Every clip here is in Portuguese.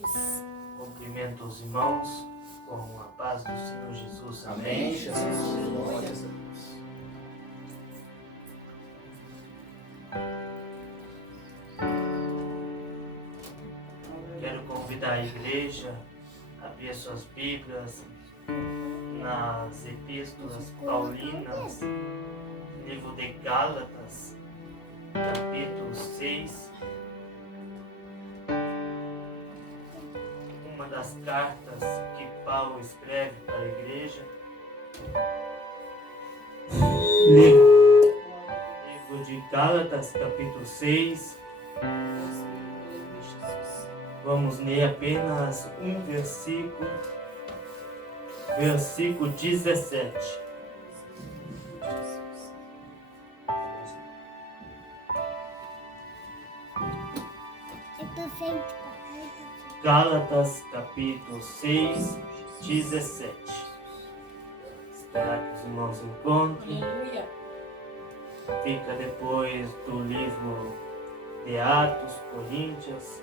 Jesus. Cumprimento os irmãos com a paz do Senhor Jesus. Amém, Jesus. Glória a Deus. Quero convidar a igreja a abrir suas Bíblias nas Epístolas Paulinas, livro de Gálatas, capítulo 6. Uma das cartas que Paulo escreve para a igreja. Livro de Gálatas, capítulo 6. Vamos ler apenas um versículo, versículo 17. Gálatas, capítulo 6, 17. Esperar que os irmãos encontrem. Aleluia. Fica depois do livro de Atos, Coríntios.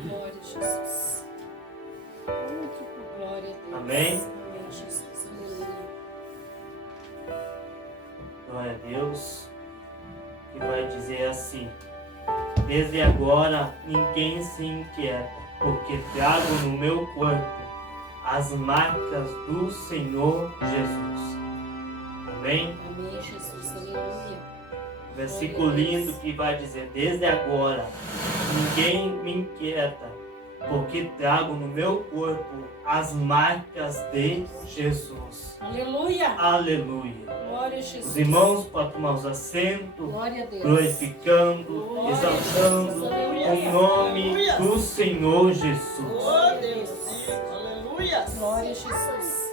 Glória a Jesus. Glória a Deus. Amém? Amém, Jesus. Aleluia. Glória a Deus. Que vai dizer assim: desde agora ninguém se inquieta, porque trago no meu corpo as marcas do Senhor Jesus. Amém? Amém, Jesus. Aleluia. Versículo lindo que vai dizer: desde agora ninguém me inquieta, porque trago no meu corpo as marcas de Jesus. Aleluia. Aleluia. Glória a Jesus. Os irmãos podem tomar os assentos, Glória a Deus. glorificando, Glória a exaltando Jesus. o Aleluia. nome Aleluia. do Senhor Jesus. Oh, Deus. Aleluia. Glória a Jesus.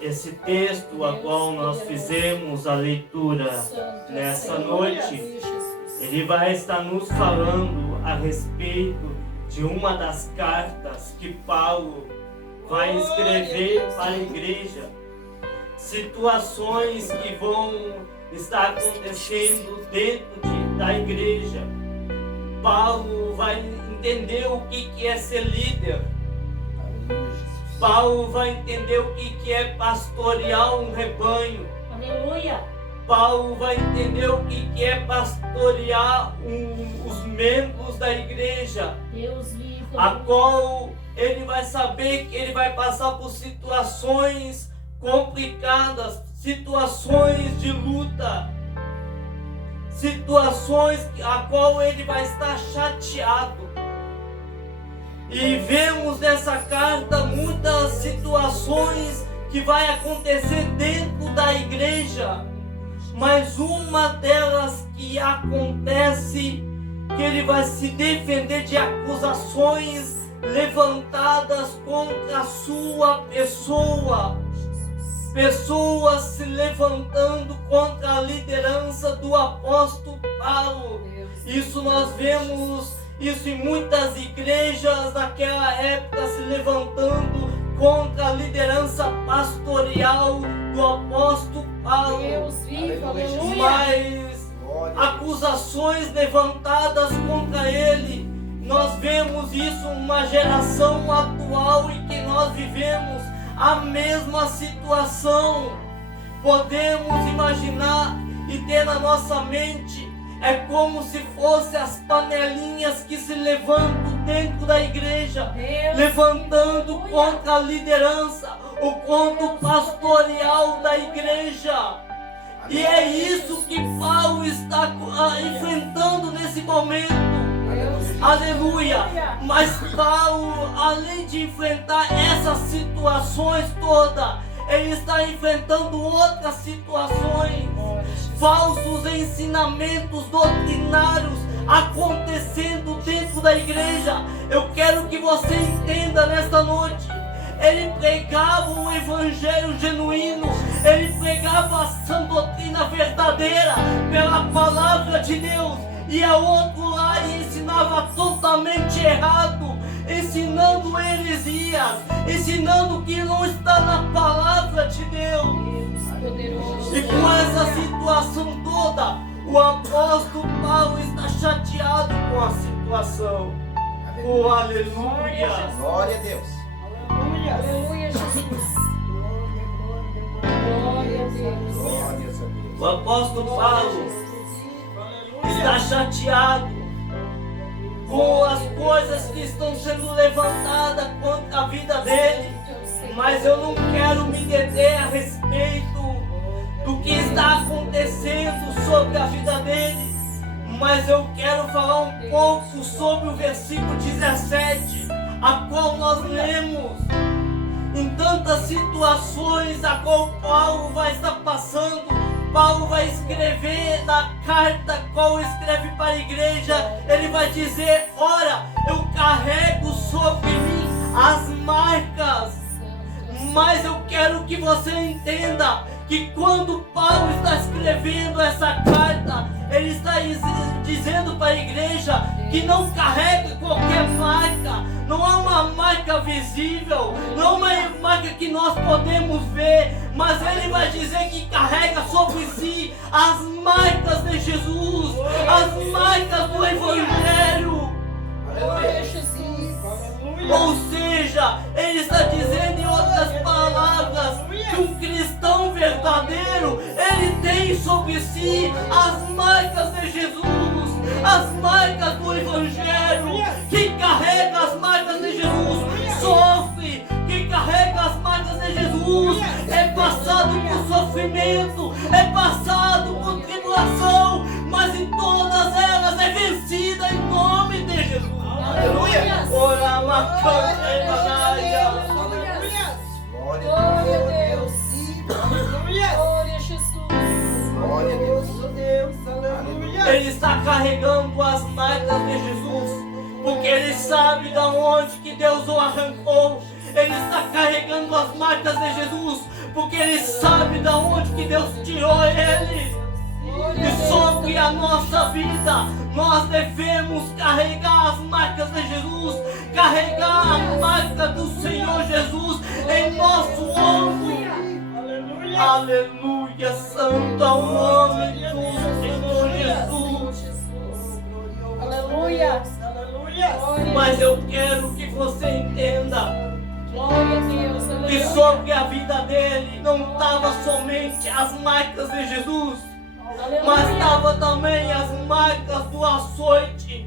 Esse texto a qual nós fizemos a leitura Santo nessa Senhor. noite, Aleluia, Jesus. ele vai estar nos falando a respeito de uma das cartas que Paulo vai escrever para a igreja. Situações que vão estar acontecendo dentro da igreja. Paulo vai entender o que é ser líder. Paulo vai entender o que é pastorear um rebanho. Aleluia. Paulo vai entender o que é pastorear os membros da igreja, Deus vivo. a qual ele vai saber que ele vai passar por situações complicadas, situações de luta, situações a qual ele vai estar chateado. E vemos nessa carta muitas situações que vai acontecer dentro da igreja, mas uma delas que acontece, que ele vai se defender de acusações levantadas contra a sua pessoa. Pessoas se levantando contra a liderança do apóstolo Paulo. Isso nós vemos isso em muitas igrejas naquela época, se levantando contra a liderança pastoral do apóstolo Paulo. Deus vivo. Aleluia. Mas acusações levantadas contra ele, nós vemos isso uma geração atual em que nós vivemos a mesma situação. Podemos imaginar e ter na nossa mente, é como se fossem as panelinhas que se levantam dentro da igreja, Deus levantando vivo. contra a liderança, o conto pastoral da igreja. E é isso que Paulo está enfrentando nesse momento. Aleluia! Mas Paulo, além de enfrentar essas situações todas, ele está enfrentando outras situações, falsos ensinamentos doutrinários acontecendo dentro da igreja. Eu quero que você entenda nesta noite. Ele pregava o evangelho genuíno, ele pregava a sã doutrina verdadeira pela palavra de Deus, e a outro lá ensinava totalmente errado, ensinando heresias, ensinando que não está na palavra de Deus. E com essa situação toda, o apóstolo Paulo está chateado com a situação. Oh, aleluia. Glória a Deus. Aleluia. Aleluia, Jesus. Glória a Deus. Glórias a Deus. O apóstolo Paulo está Aleluia. chateado com as coisas que estão sendo levantadas contra a vida dele. Mas eu não quero me deter a respeito do que está acontecendo sobre a vida dele. Mas eu quero falar um pouco sobre o versículo 17, a qual nós lemos. Em tantas situações a qual Paulo vai estar passando, Paulo vai escrever na carta qual escreve para a igreja, ele vai dizer: ora, eu carrego sobre mim as marcas. Mas eu quero que você entenda que quando Paulo está escrevendo essa carta, ele está dizendo para a igreja que não carrega qualquer marca, não é uma marca visível, não é uma marca que nós podemos ver, mas ele vai dizer que carrega sobre si as marcas de Jesus, as marcas do Evangelho. Glória a Jesus. Ou seja, ele está dizendo em outras palavras que um cristão verdadeiro, ele tem sobre si as marcas de Jesus, as marcas do Evangelho. Quem carrega as marcas de Jesus sofre. Quem carrega as marcas de Jesus é passado por sofrimento, é passado por tribulação, mas em todas elas é vencida em nome de Jesus. Aleluia. Ora, macante, banaia. Glória Glória a a Deus. Deus. Aleluia. Glória a Jesus. Glória a Deus. Aleluia. Ele está carregando as marcas de Jesus, porque ele sabe de onde que Deus o arrancou. Ele está carregando as marcas de Jesus, porque ele sabe de onde que Deus tirou ele. E sobre a nossa vida, nós devemos carregar as marcas de Jesus, carregar a marca do Senhor Jesus em nosso ombro. Aleluia. Aleluia, santo é o nome do Senhor Jesus. Aleluia. Aleluia. Glória a Mas eu quero que você entenda Glória a Deus. que Aleluia. sobre a vida dele não estava somente as marcas de Jesus, mas Aleluia. estava também as marcas do açoite,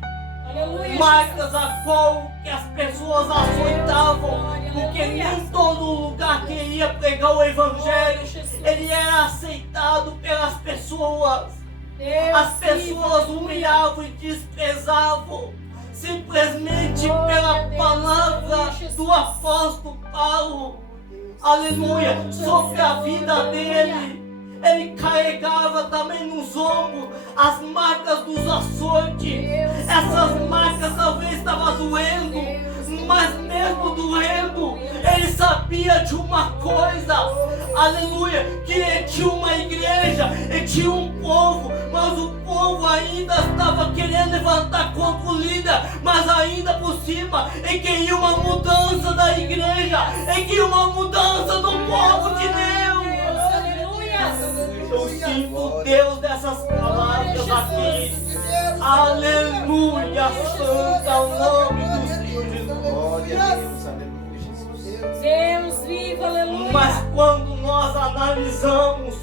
Aleluia. marcas a qual que as pessoas açoitavam, porque nem todo lugar que ele ia pregar o Evangelho, ele era aceitado pelas pessoas. Deus, As pessoas aleluia. humilhavam e desprezavam simplesmente Glória a pela Deus, palavra aleluia, Jesus. do apóstolo Paulo. Aleluia, sobre a vida dele. Ele carregava também nos ombros as marcas dos açoites. Essas marcas talvez estavam doendo, mas mesmo doendo, ele sabia de uma coisa, aleluia, que ele tinha uma igreja, ele tinha um povo, mas o povo ainda estava querendo levantar contra o líder, mas ainda por cima, ele queria uma mudança da igreja, ele queria uma mudança do povo de Deus. Eu sinto Deus dessas palavras aqui. Aleluia, santo é o nome do Senhor Jesus. Glória a Deus. Aleluia, Jesus. Deus vivo, aleluia. Mas quando nós analisamos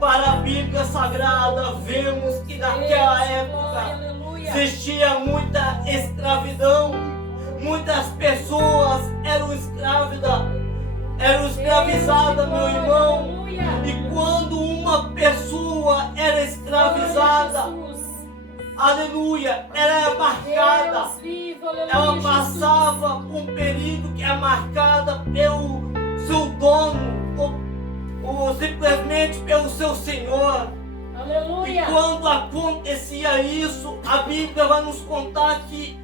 para a Bíblia Sagrada, vemos que naquela época existia muita escravidão. Muitas pessoas eram escravizadas, meu irmão. E quando uma pessoa era escravizada, aleluia, ela era marcada, ela passava por um período que é marcada pelo seu dono, ou simplesmente pelo seu senhor. E Aleluia. quando acontecia isso, a Bíblia vai nos contar que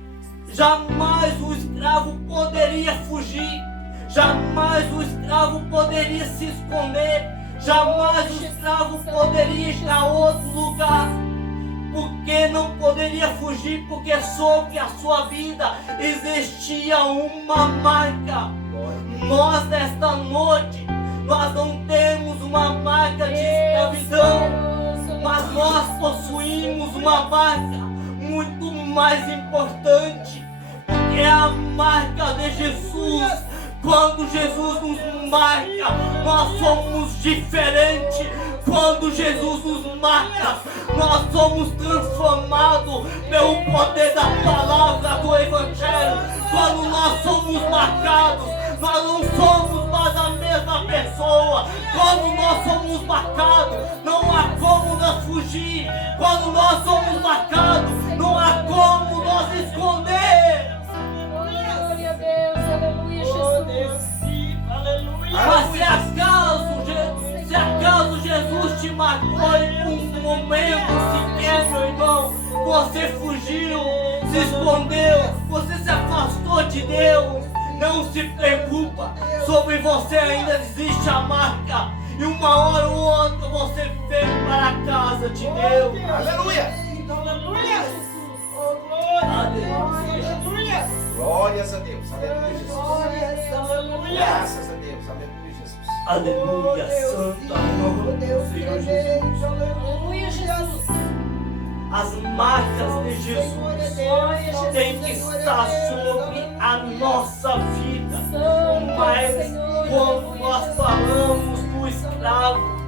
jamais o escravo poderia fugir, jamais o escravo poderia se esconder, jamais o escravo poderia ir a outro lugar, porque não poderia fugir, porque sobre a sua vida existia uma marca. Nós nesta noite, nós não temos uma marca de escravidão, mas nós possuímos uma marca muito mais importante, porque é a marca de Jesus. Quando Jesus nos marca, nós somos diferentes. Quando Jesus nos marca, nós somos transformados pelo poder da palavra do Evangelho. Quando nós somos marcados, nós não somos mais a mesma pessoa. Quando nós somos marcados, não há como nós fugir. Quando nós somos marcados, não há como nós esconder. Glória a Deus, aleluia, Jesus. Mas se acaso Jesus te marcou em um momento sequer, meu irmão, você fugiu, se escondeu, você se afastou de Deus, não se preocupa, sobre você ainda existe a marca, e uma hora ou outra você vem para a casa de Deus. Aleluia. Aleluia. Aleluia. Glórias a Deus. Aleluia, Jesus. Graças a Deus. Aleluia, Jesus. Aleluia, santo é o nome do Senhor Jesus. Aleluia, Jesus. As marcas de Jesus têm que estar sobre a nossa vida. Mas quando nós falamos do escravo,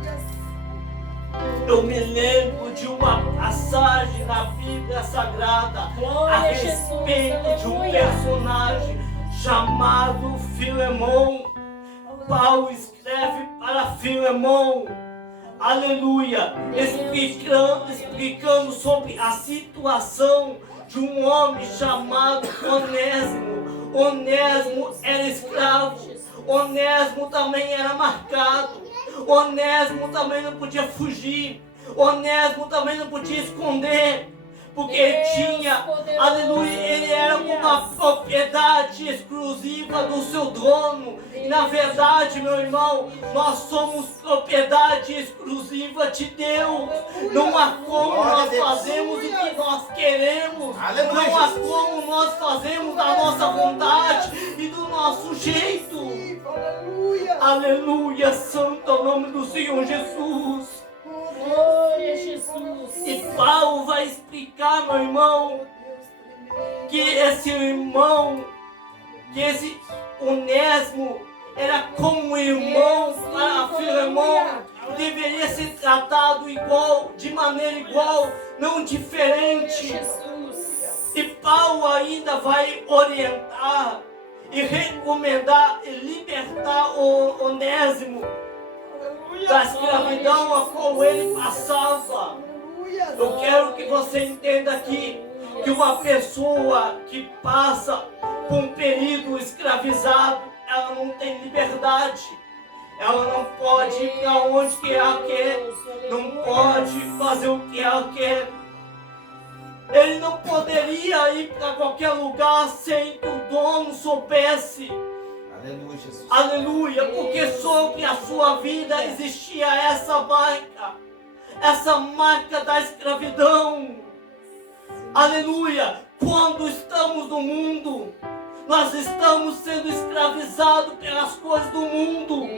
eu me lembro de uma passagem na Bíblia Sagrada a respeito de um personagem chamado Filemão. Paulo escreve para Filemão, aleluia, explicando sobre a situação de um homem chamado Onésimo. Onésimo era escravo, Onésimo também era marcado, Onésimo também não podia fugir, Onésimo também não podia esconder, porque ele tinha, aleluia, ele era uma propriedade exclusiva do seu dono. E na verdade, meu irmão, nós somos propriedade exclusiva de Deus. Não há como nós fazermos o que nós queremos. Não há como nós fazermos da nossa vontade e do nosso jeito. Aleluia, santo é o nome do Senhor Jesus. Glória a Jesus. E Paulo vai explicar, meu irmão, que esse Onésimo era como um irmão para Filemão, deveria ser tratado igual, de maneira igual, não diferente. Jesus. E Paulo ainda vai orientar e recomendar e libertar o Onésimo da escravidão a qual ele passava. Eu quero que você entenda aqui que uma pessoa que passa por um período escravizado, ela não tem liberdade. Ela não pode ir para onde que ela quer, não pode fazer o que ela quer. Ele não poderia ir para qualquer lugar sem que o dono soubesse. Aleluia, Jesus. Aleluia, porque sobre a sua vida existia essa marca da escravidão. Aleluia, quando estamos no mundo, nós estamos sendo escravizados pelas coisas do mundo.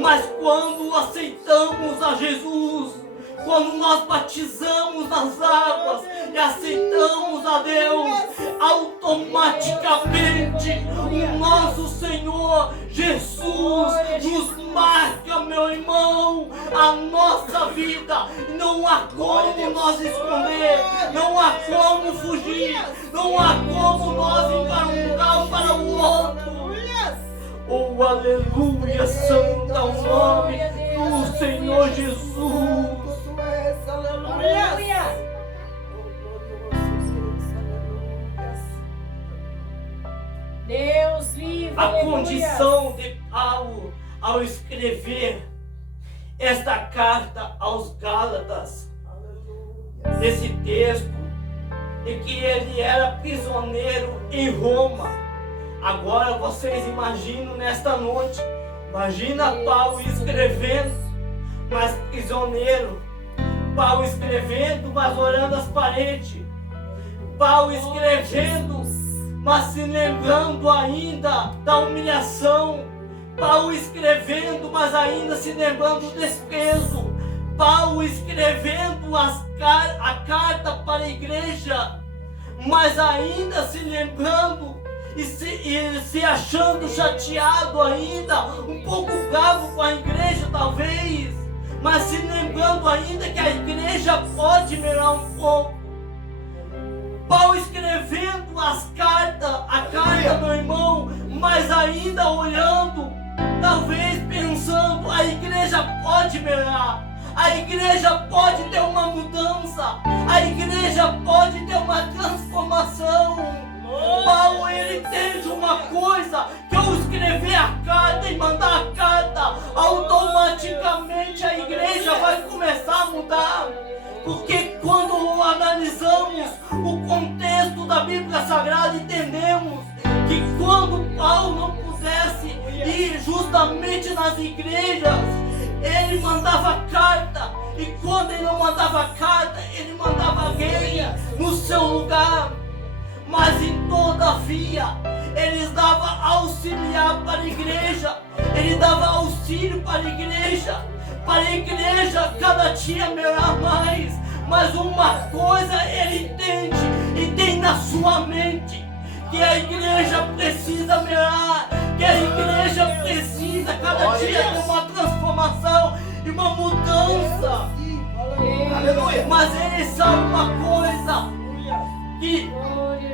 Mas quando aceitamos a Jesus, quando nós batizamos nas águas e aceitamos a Deus, automaticamente o nosso Senhor Jesus nos marca, meu irmão, a nossa vida. Não há como nós esconder, não há como fugir, não há como nós ir para um lugar ou para o outro. Oh, aleluia, santo é o nome do Senhor Jesus. Aleluia. Deus livre. A aleluia. condição de Paulo ao escrever esta carta aos Gálatas, nesse texto, de que ele era prisioneiro em Roma. Agora vocês imaginam nesta noite, imagina Paulo escrevendo, mas prisioneiro, Paulo escrevendo, mas orando as paredes, Paulo escrevendo, mas se lembrando ainda da humilhação, Paulo escrevendo, mas ainda se lembrando do desprezo, Paulo escrevendo a carta para a igreja, mas ainda se lembrando e se achando chateado ainda, um pouco bravo com a igreja talvez, mas se lembrando ainda que a igreja pode melhorar um pouco. Paulo escrevendo a carta, meu irmão, mas ainda olhando, talvez pensando, a igreja pode melhorar, a igreja pode ter uma mudança, a igreja pode ter uma transformação. Paulo, ele entende uma coisa, que ao escrever a carta e mandar a carta, automaticamente a igreja vai começar a mudar. Porque quando analisamos o contexto da Bíblia Sagrada, entendemos que quando Paulo não pudesse ir justamente nas igrejas, ele mandava carta. E quando ele não mandava carta, ele mandava alguém no seu lugar. Mas todavia, ele dava auxiliar para a igreja, ele dava auxílio para a igreja cada dia melhorar mais. Mas uma coisa ele entende e tem na sua mente, que a igreja precisa melhorar, que a igreja precisa cada dia ter uma transformação e uma mudança. Aleluia. Mas ele sabe uma coisa, que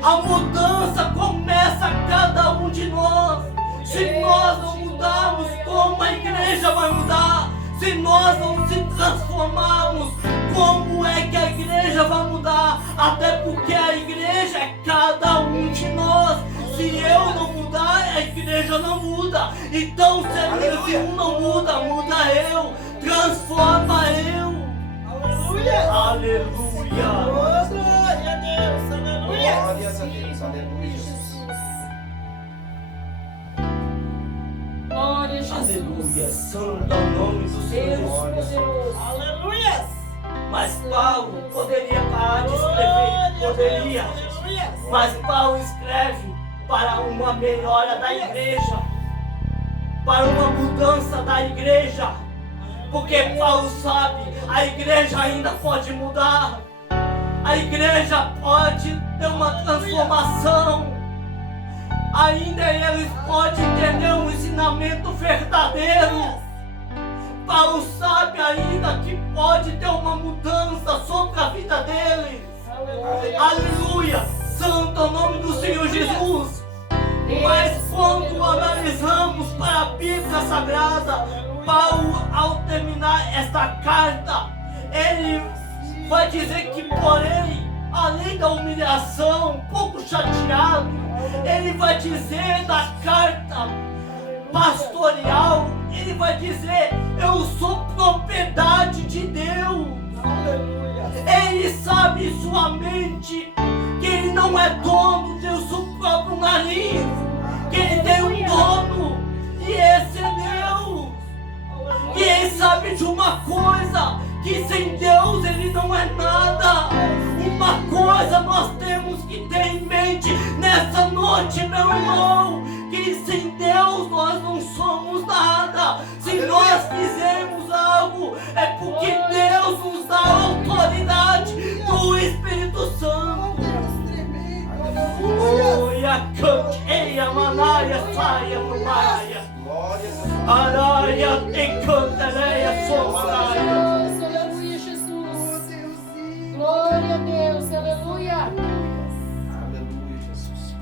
a mudança começa a cada um de nós. Se nós não mudarmos, como a igreja vai mudar? Se nós não se transformarmos, como é que a igreja vai mudar? Até porque a igreja é cada um de nós. Se eu não mudar, a igreja não muda. Então, se um não muda, muda eu. Transforma eu. Aleluia. Aleluia. Glória a Deus. Aleluia. Glórias a Deus. Aleluia, Jesus. Glória a Jesus. Aleluia. Santo é o nome do Senhor. Deus poderoso. Aleluia. Mas Paulo poderia parar de escrever. Poderia. Aleluia. Mas Paulo escreve para uma melhora da igreja, para uma mudança da igreja, porque Paulo sabe, a igreja ainda pode mudar, a igreja pode ter uma transformação, ainda eles podem entender um ensinamento verdadeiro. Paulo sabe ainda que pode ter uma mudança sobre a vida deles. Aleluia! Santo é o nome do Senhor Jesus. Mas quando analisamos para a Bíblia Sagrada, Paulo, ao terminar esta carta, ele vai dizer que, porém, além da humilhação, um pouco chateado, ele vai dizer da carta pastoral, ele vai dizer: eu sou propriedade de Deus. Ele sabe em sua mente que ele não é dono de seu próprio nariz, que ele tem um dono, e esse é Deus. E ele sabe de uma coisa, que sem Deus ele não é nada. Uma coisa nós temos que ter em mente nessa noite, meu irmão, que sem Deus nós não somos nada. Se nós fizermos algo, é porque Deus nos dá a autoridade do Espírito Santo. Aleluia, canteia, manaia, saia, manaia. Glórias a Deus. Araia, te canteia, somanaia. Aleluia, Jesus. Glória a Deus. Aleluia. Aleluia, Jesus.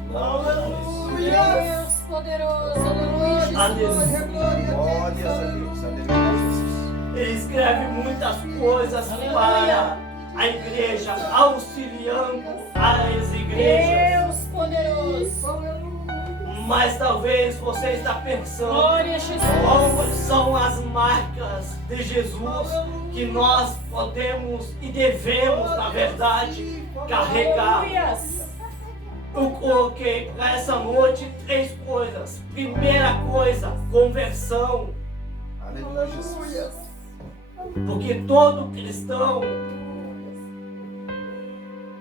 Deus poderoso. Aleluia, Jesus. Aleluia. Glórias a Deus. Aleluia, Jesus. Ele escreve muitas coisas para a igreja, auxiliando as igrejas. Deus poderoso. Mas talvez você está pensando, Glória a Jesus. quais são as marcas de Jesus que nós podemos e devemos, na verdade, carregar. Aleluia. Eu coloquei para essa noite 3 coisas. Primeira coisa, conversão. Aleluia, Jesus. Porque todo cristão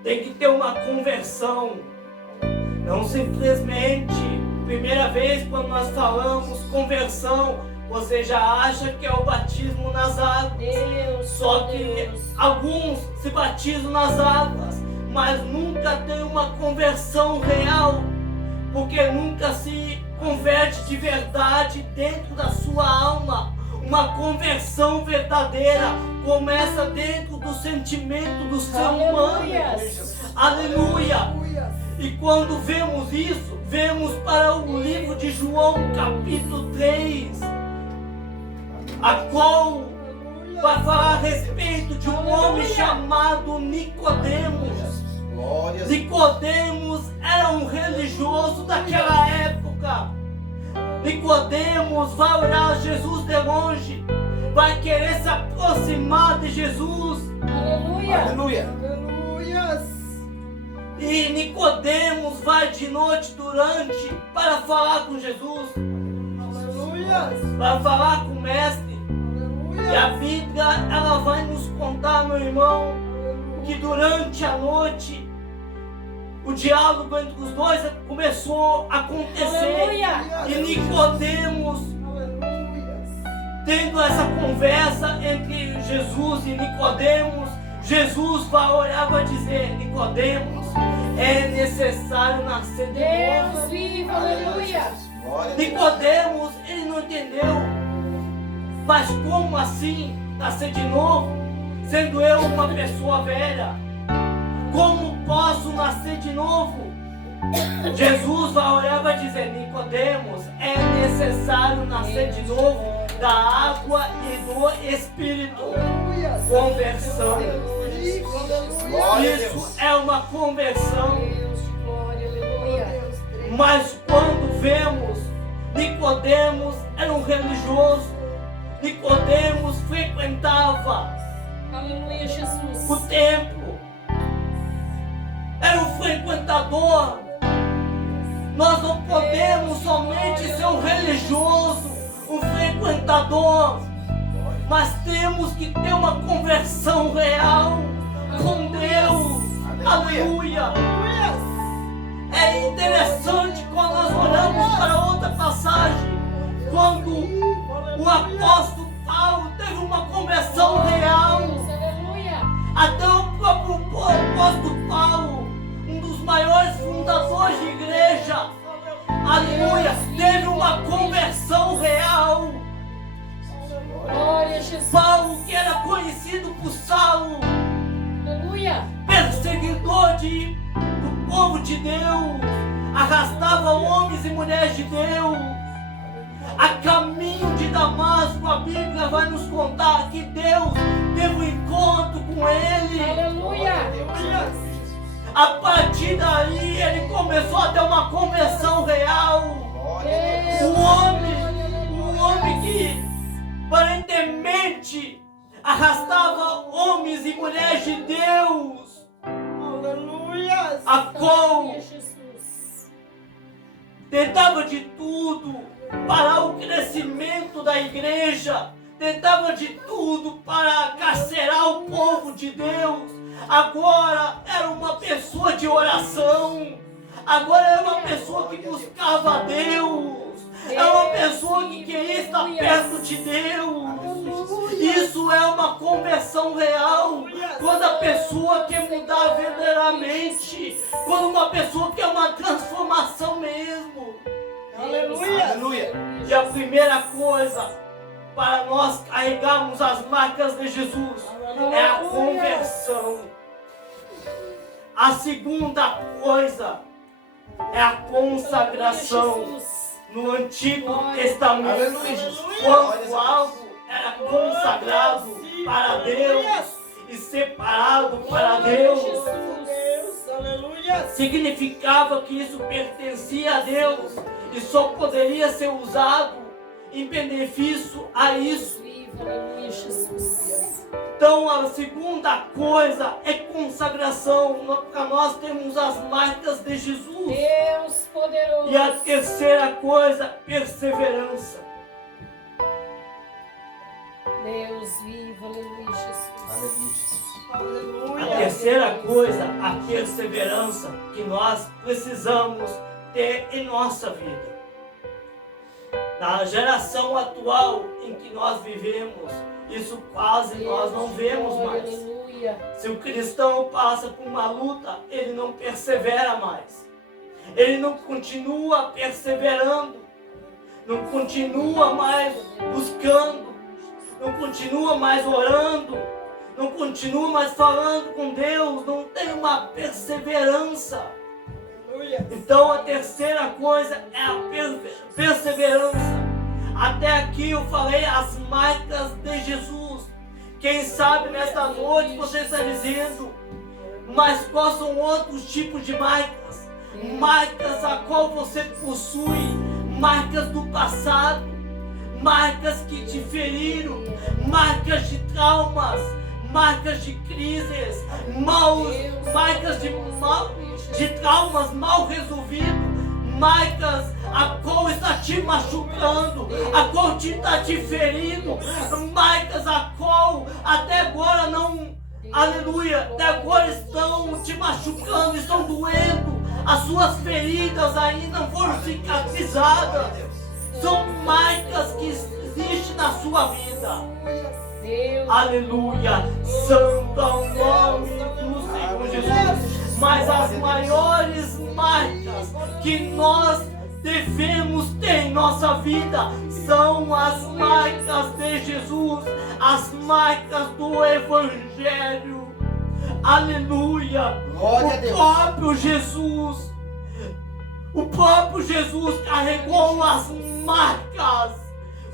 tem que ter uma conversão. Não simplesmente, primeira vez quando nós falamos conversão, você já acha que é o batismo nas águas. Deus Só que poderoso. alguns se batizam nas águas, mas nunca tem uma conversão real. porque nunca se converte de verdade dentro da sua alma. Uma conversão verdadeira começa dentro do sentimento do ser humano. Aleluia! E quando vemos isso, vemos para o livro de João, capítulo 3, a qual vai falar a respeito de um homem chamado Nicodemos. Nicodemos era um religioso daquela época. Nicodemos vai olhar Jesus de longe, vai querer se aproximar de Jesus. Aleluia. E Nicodemos vai de noite durante para falar com Jesus, para falar com o Mestre. E a Bíblia, ela vai nos contar, meu irmão, que durante a noite o diálogo entre os dois começou a acontecer. E Nicodemos, tendo essa conversa entre Jesus e Nicodemos, Jesus vai olhar e vai dizer: Nicodemos, é necessário nascer de novo. Deus vivo, aleluia. Nicodemos, ele não entendeu. Mas como assim nascer de novo, sendo eu uma pessoa velha? Como posso nascer de novo? Jesus vai olhar e vai dizer: Nicodemos, é necessário nascer de novo da água e do Espírito. Conversão. Isso é uma conversão. Mas quando vemos, Nicodemos era um religioso. Nicodemos frequentava Aleluia, Jesus. o templo. Era um frequentador. Nós não podemos somente ser um religioso, um frequentador, mas temos que ter uma conversão real com Deus. Aleluia. É interessante quando nós olhamos para outra passagem, quando o apóstolo Paulo teve uma conversão real. Aleluia. Até o próprio apóstolo Paulo, um dos maiores fundadores de igreja, aleluia, teve uma conversão real. Glória a Jesus. Paulo, que era conhecido por Saulo, Aleluia. perseguidor do povo de Deus, arrastava homens e mulheres de Deus. A caminho de Damasco, a Bíblia vai nos contar que Deus teve um encontro com ele. Aleluia. A partir daí, ele começou a ter uma conversão real. Um homem que aparentemente arrastava homens e mulheres de Deus, a qual tentava de tudo para o crescimento da igreja, tentava de tudo para carcerar o povo de Deus. Agora era uma pessoa de oração, agora era uma pessoa que buscava a Deus, é uma pessoa que queria estar perto de Deus. Isso é uma conversão real, quando a pessoa quer mudar verdadeiramente, quando uma pessoa quer uma transformação mesmo. Aleluia. E a primeira coisa para nós carregarmos as marcas de Jesus é a conversão. A segunda coisa é a consagração. No Antigo Testamento, quando algo era consagrado para Deus e separado para Deus, significava que isso pertencia a Deus e só poderia ser usado em benefício a isso. Aleluia, Jesus. Então a segunda coisa é consagração, para nós termos as marcas de Jesus. Deus poderoso. E a terceira coisa, perseverança. Deus vivo, aleluia, Jesus. A terceira coisa, a perseverança que nós precisamos ter em nossa vida. Na geração atual em que nós vivemos, isso quase nós não vemos mais. Aleluia. Se o cristão passa por uma luta, ele não persevera mais. ele não continua perseverando, não continua mais buscando, não continua mais orando, não continua mais falando com Deus, não tem uma perseverança. Então a terceira coisa é a perseverança. Até aqui eu falei as marcas de Jesus. Quem sabe nesta noite você está dizendo, mas quais são outros tipos de marcas? Marcas a qual você possui, marcas do passado, marcas que te feriram, marcas de traumas, marcas de crises, marcas de traumas mal resolvidos, marcas a qual está te machucando, a qual está te ferindo, marcas a qual até agora não, aleluia, até agora estão te machucando, estão doendo, as suas feridas ainda não foram cicatrizadas, são marcas que existem na sua vida. Aleluia, santo é o nome do Senhor Jesus. Mas as maiores marcas que nós devemos ter em nossa vida são as marcas de Jesus, as marcas do Evangelho. Aleluia, o próprio Jesus carregou as marcas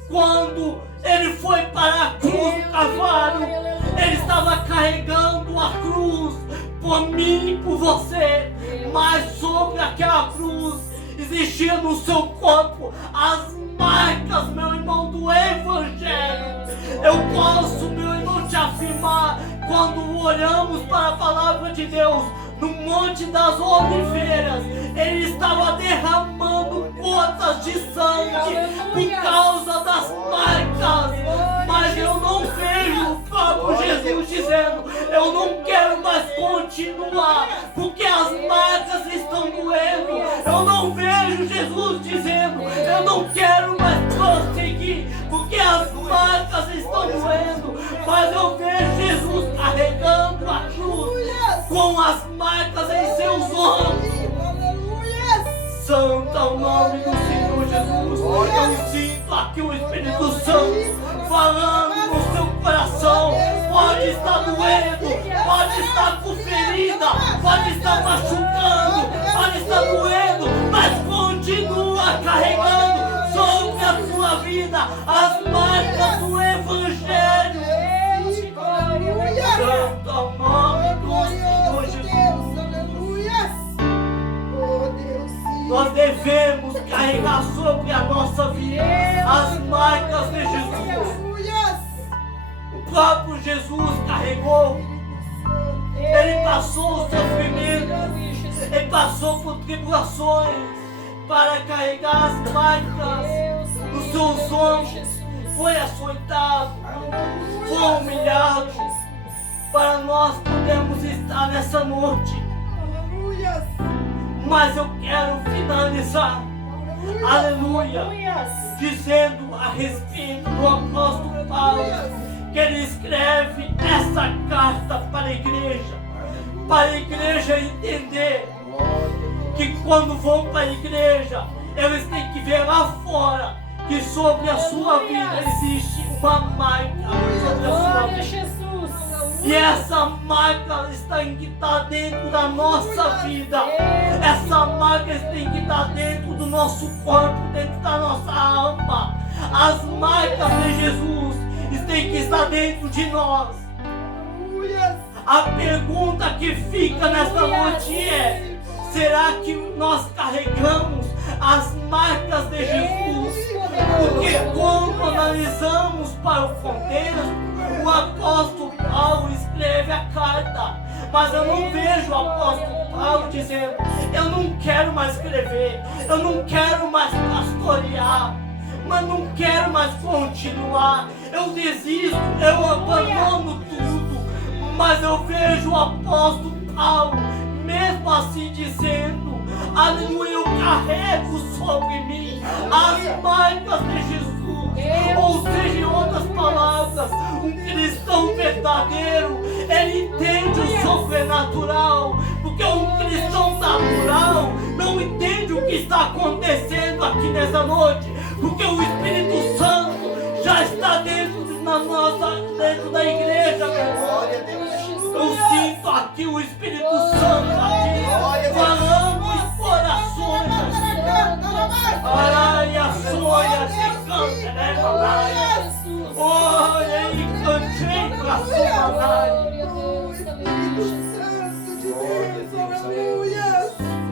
quando ele foi para a cruz do Calvário. Ele estava carregando a cruz por mim e por você, mas sobre aquela cruz existia no seu corpo as marcas, meu irmão, do Evangelho. Eu posso, meu irmão, te afirmar, quando olhamos para a palavra de Deus no Monte das Oliveiras, ele estava derramando gotas de sangue por causa das marcas. Mas eu não vejo o próprio Jesus dizendo, eu não quero mais continuar, porque as marcas estão doendo. Eu não vejo Jesus dizendo, eu não quero mais prosseguir, porque as marcas estão doendo. Mas eu vejo Jesus carregando a cruz com as marcas em seus ombros. Santo é o nome do Senhor Jesus. Eu sinto aqui o Espírito Santo falando no seu coração. Pode estar doendo, pode estar com ferida, pode estar machucando, pode estar doendo, mas continua carregando sobre a sua vida as marcas do Evangelho. Santo é o nome do Senhor Jesus. Nós devemos carregar sobre a nossa vida as marcas de Jesus. O próprio Jesus carregou. Ele passou o sofrimento. Ele passou por tribulações para carregar as marcas nos seus ombros. Foi açoitado, foi humilhado, para nós podermos estar nessa noite. Mas eu quero finalizar, aleluia, dizendo a respeito do apóstolo Paulo, que ele escreve essa carta para a igreja entender que quando vão para a igreja, eles têm que ver lá fora que sobre a sua vida existe uma marca sobre a sua vida. E essa marca tem que estar dentro da nossa vida. Essa marca tem que estar dentro do nosso corpo, dentro da nossa alma. As marcas de Jesus têm que estar dentro de nós. A pergunta que fica nesta noite é: será que nós carregamos as marcas de Jesus? Porque quando analisamos para o contexto, o apóstolo Paulo escreve a carta, mas eu não vejo o apóstolo Paulo dizendo, eu não quero mais escrever, eu não quero mais pastorear, mas não quero mais continuar, eu desisto, eu abandono tudo. Mas eu vejo o apóstolo Paulo mesmo assim dizendo, aleluia, eu carrego sobre mim as marcas de Jesus. Ou seja, em outras palavras, um cristão verdadeiro, ele entende o sobrenatural, porque um cristão natural não entende entende o que está acontecendo aqui nessa noite, porque o Espírito Santo já está dentro da igreja, meu irmão. Glória a Deus. Eu sinto aqui o Espírito Santo aqui, falando os corações. Araia, sonha, se canta, né, Araia? Olha, ele cantei pra sua Araia. Glória a Deus.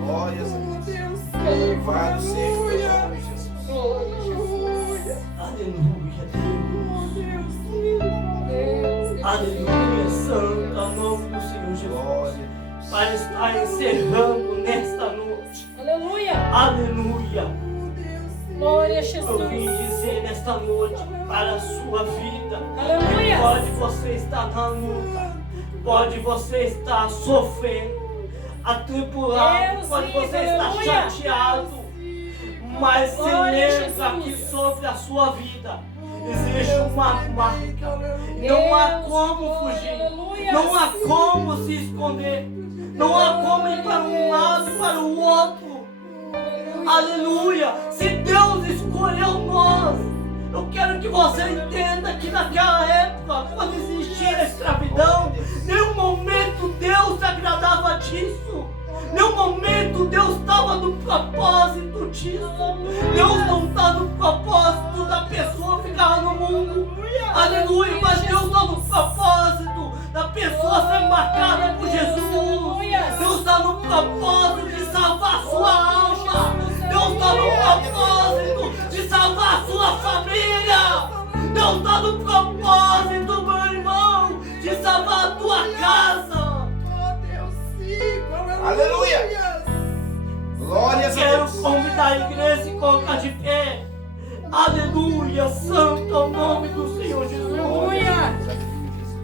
Glória a Deus. Louvado seja o teu nome, Jesus. Aleluia, Deus. Aleluia, santo, ao nome do Senhor Jesus. Glória a Deus. Para estar encerrando nesta noite. Aleluia. Aleluia. Glória a Eu Jesus. vim dizer nesta noite para a sua vida. Aleluia. Que pode você estar na luta, pode você estar sofrendo, atribulado, Deus pode vive, você estar aleluia. chateado, mas se Glória a lembra que Jesus. sobre a sua vida existe uma marca. Não há como fugir, Aleluia. não há como se esconder, não há como ir para um lado e para o outro. Aleluia! Se Deus escolheu nós, eu quero que você entenda que naquela época, quando existia a escravidão, nenhum momento Deus se agradava disso. Nenhum momento Deus estava no propósito disso. Deus não está no propósito da pessoa ficar no mundo. Aleluia! Mas Deus está no propósito da pessoa ser marcada por Jesus. Deus está no propósito de salvar a sua alma. Deus está no propósito de salvar a sua família. Deus está no propósito, meu irmão, de salvar a tua casa. Aleluia. Glórias a Quero Deus. convidar a igreja a se colocar de pé. Aleluia, santo é o nome do Senhor Jesus. Aleluia.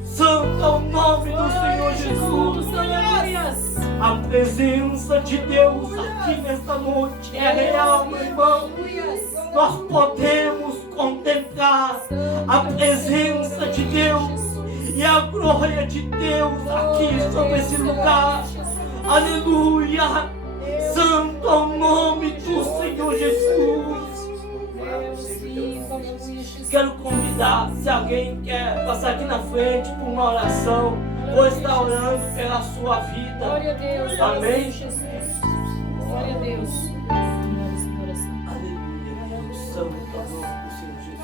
Santo é o nome do Senhor Jesus. Aleluia. A presença de Deus aqui nesta noite é real, meu irmão. Nós podemos contemplar a presença de Deus e a glória de Deus aqui sobre esse lugar. Aleluia! Santo é o nome do Senhor Jesus. Quero convidar, se alguém quer passar aqui na frente por uma oração, ou está orando pela sua vida. Glória a Deus. Amém. Jesus. Glória a Deus. Aleluia. Santo é o nome do Senhor Jesus.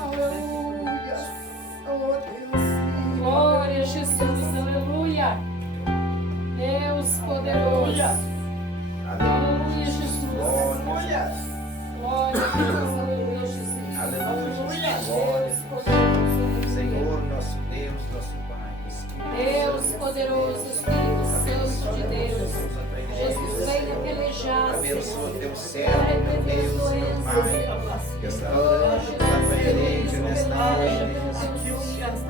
Glória a Jesus. Aleluia. Deus poderoso. Aleluia, Jesus. Glória a Deus. Glória a Deus. Aleluia, Jesus. Aleluia. Deus poderoso. Senhor, nosso Deus, nosso Pai. Deus poderoso, Espírito Santo de Deus. Jesus, venha pelejar, Abençoa Senhor. teu servo, meu Deus, meu Pai, que está orando pela tua igreja nesta noite.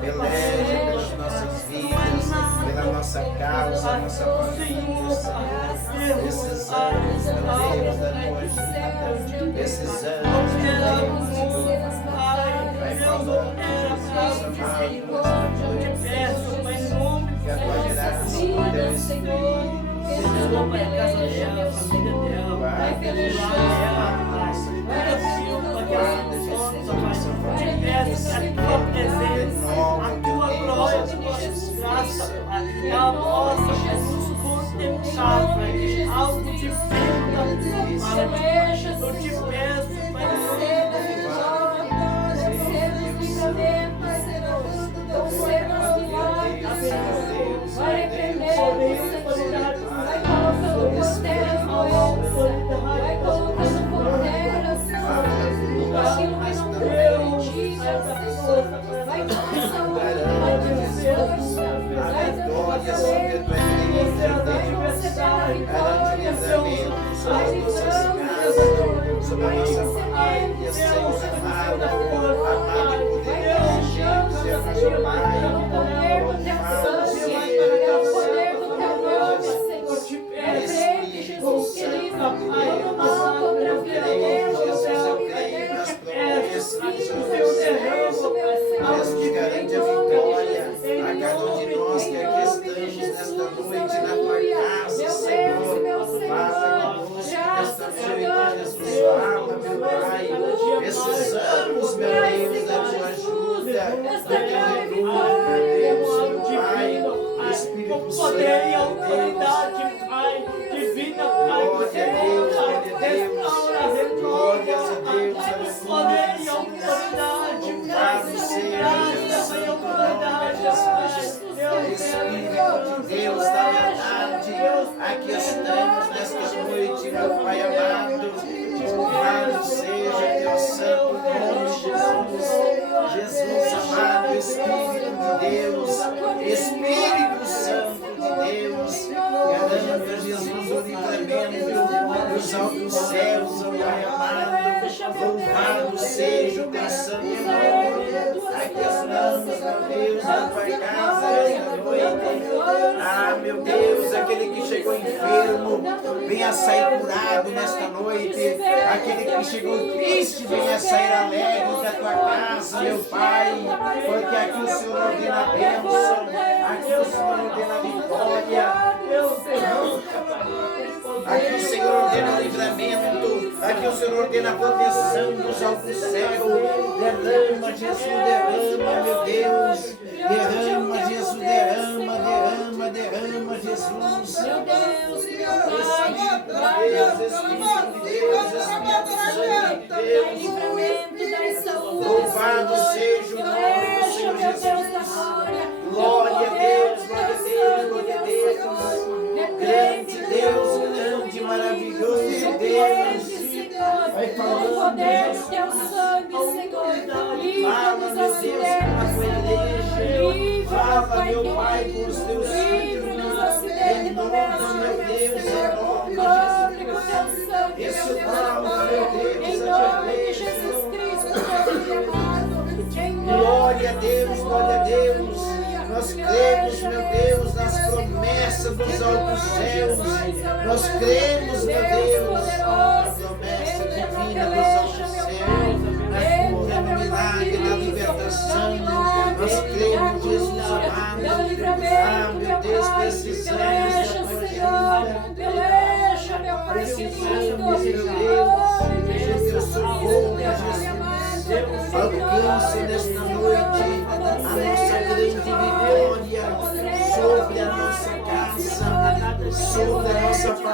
Peleja pelas nossas vidas, pela nossa causa, nossa família, Senhor. Esses anos, meu Deus, da noite, esses anos, meu Deus, vai falando Jesus, amado, que a tua graça, Deus, Senhor. Peleja, meu Senhor. Vai pelejando. A tua glória, a tua graça, a nossa Jesus contemplar, algo de vida, eu te peço, vai repreendendo, Senhor. Vai colocando costeiras no ouça. Vai colocando costeiras, Senhor. Aquilo que não precisa, Senhor. Vai começando a força. Vai dando fortaleza. Vai concedendo a vitória, Senhor. Vai livrando, Senhor. Vai recebendo, Senhor. Vai deixando, Senhor. Pelo poder do teu sangue. Pelo poder do teu nome, Senhor. Repreende, Jesus querido, todo mal contra a vida deles, contra os filhos, Deus, meu Senhor, Deus nos garante a vitória a cada um de nós que aqui estamos nesta noite na tua casa, Senhor. Fala conosco nesta noite, esta grande vitória, com poder e autoridade, Pai, divina, Pai, do Senhor, restaura, poder e autoridade, graça e autoridade, Espírito de Deus da verdade, aqui estamos nesta noite, meu Pai amado. Louvado seja teu santo nome, Jesus. Jesus amado, Espírito de Deus, Espírito Santo de Deus, garanta, Jesus, o livramento dos altos céus, ó Pai amado. Louvado seja o teu santo nome. Aqui estamos, meu Deus, na tua casa esta noite. Ah, meu Deus, aquele que chegou enfermo, venha sair curado nesta noite. Aquele que chegou triste, venha sair alegre da tua casa, meu Pai. Porque aqui o Senhor ordena a bênção, aqui o Senhor ordena a vitória. Aqui o Senhor ordena o livramento, aqui o Senhor ordena a proteção dos altos céus. Derrama, Jesus, derrama, meu Deus. Derrama, Jesus, derrama, derrama, derrama, Jesus. meu Deus, Espírito de Deus, Espírito de Deus, Espírito Santo de Deus. livramento, dai saúde, Louvado seja o nome do Senhor meu Deus da Jesus. glória. Glória a Deus, glória a Deus, glória a Deus. Grande Deus, grande, maravilhoso Deus. Vai falando, o poder do Jesus. teu sangue, Senhor. Fala, Livra-nos meu aos Deus, com a tua igreja. Fala, meu Pai, com os teus filhos. Livra-nos acidente Em nome, meu Deus, em nome de Jesus. Isso fala, meu Deus, Em a nome de tua Jesus igreja. Cristo, meu filho amado. Em nome Glória a Deus, glória a Deus. Aleluia. Nós cremos, meu Deus, nas promessas dos altos céus. Nós cremos, meu Deus, na promessa divina dos altos céus, na cura, no milagre, na libertação. Nós cremos, Jesus amado. Ah, meu Deus, precisamos da tua ajuda. Peleja, meu Pai querido. Precisamos, meu Deus, de teu socorro, Jesus. Alcance nesta noite a nossa grande vitória sobre a nossa casa, sobre a nossa família.